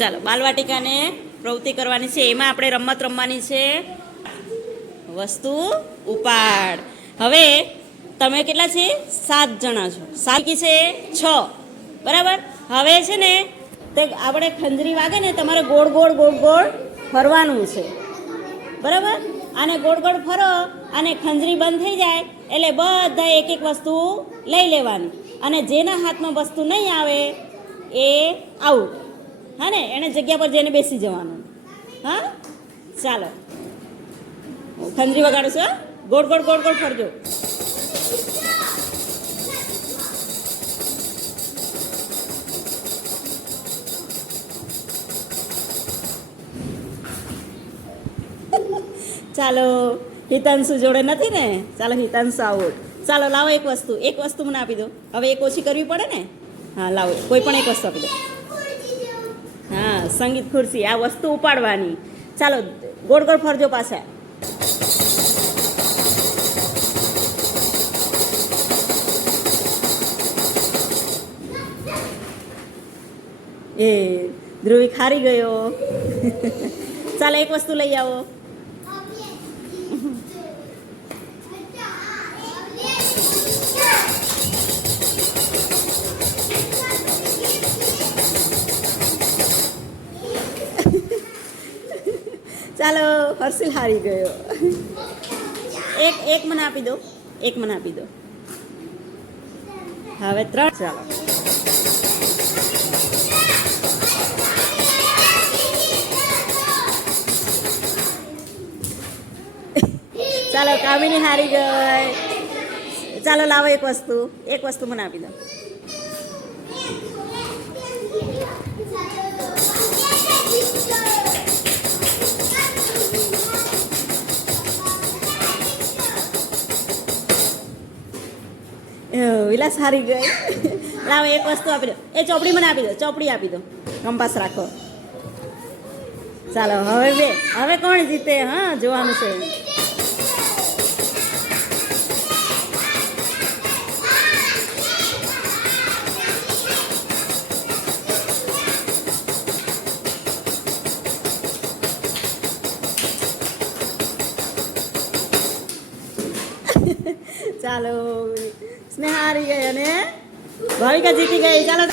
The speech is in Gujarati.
ચાલો બાલવાટિકાને પ્રવૃત્તિ કરવાની છે. એમાં આપણે રમત રમવાની છે વસ્તુ ઉપાડ. હવે તમે કેટલા છે? 7 જણા છો. 7 છે 6, બરાબર. હવે છે ને તે આપણે ખંજરી વાગે ને તમારે ગોળ ગોળ ગોળ ગોળ ફરવાનું છે, બરાબર. આને ગોળ ગોળ ફરો અને ખંજરી બંધ થઈ જાય એટલે બધા એક એક વસ્તુ લઈ લેવાની, અને જેના હાથમાં વસ્તુ નહીં આવે એ આઉટ. હા ને, એને જગ્યા પર જઈને બેસી જવાનું. હા, ચાલો ખંજરી વગાડું છું. ગોળ ગોળ ગોળ ગોળ ફરજો. ચાલો, હિતાંશુ જોડે નથી ને? ચાલો હિતાંશુ આઉટ. ચાલો લાવો એક વસ્તુ મને આપી દો. હવે એક ઓછી કરવી પડે ને. હા લાવો, કોઈ પણ એક વસ્તુ આપી દો. હા, સંગીત ખુરશી. આ વસ્તુ ઉપાડવાની. ચાલો ગોળ ગોળ ફરજો પાછા. એ ધ્રુવી ખારી ગયો. ચાલો એક વસ્તુ લઈ આવો. ચાલો હર્ષિલ હારી ગયો. એક મને આપી દો. એક મને આપી દો. હવે 3. ચાલો ચાલો કામિની હારી ગઈ. ચાલો લાવો એક વસ્તુ મને આપી દો. વિલાસ હારી ગઈ. લાવો એક વસ્તુ આપી દો. એ ચોપડી મને આપી દો. ચોપડી આપી દો. કંપાસ રાખો. ચાલો હવે કોણ જીતે? હા, જોવાનું છે. ચાલો સ્નેહા હારી ગઈ અને ભાવિકા જીતી ગઈ. ચાલો